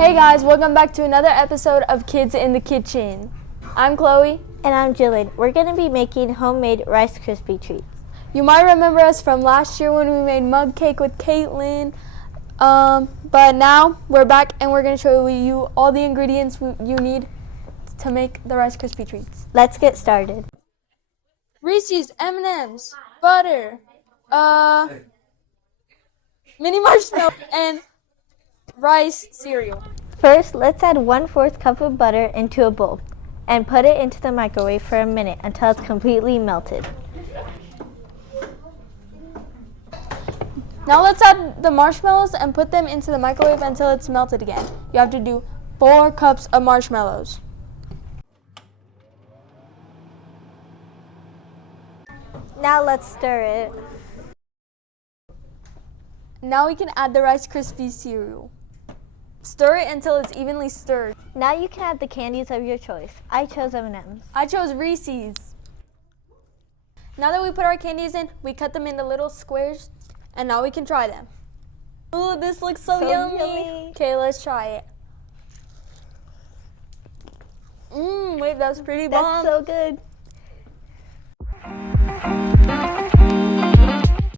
Hey guys, welcome back to another episode of Kids in the Kitchen. I'm Chloe. And I'm Jillian. We're going to be making homemade Rice Krispy Treats. You might remember us from last year when we made mug cake with Caitlin. But now we're back and we're going to show you all the ingredients you need to make the Rice Krispy Treats. Let's get started. Reese's, M&M's, butter, mini marshmallow, and rice cereal. First, let's add 1/4 cup of butter into a bowl and put it into the microwave for a minute until it's completely melted. Now let's add the marshmallows and put them into the microwave until it's melted again. You have to do 4 cups of marshmallows. Now let's stir it. Now we can add the Rice Krispie cereal. Stir it until it's evenly stirred. Now you can add the candies of your choice. I chose M&M's. I chose Reese's. Now that we put our candies in, we cut them into little squares, and now we can try them. Ooh, this looks so yummy. Okay, let's try it. Wait, that's pretty bomb. That's so good.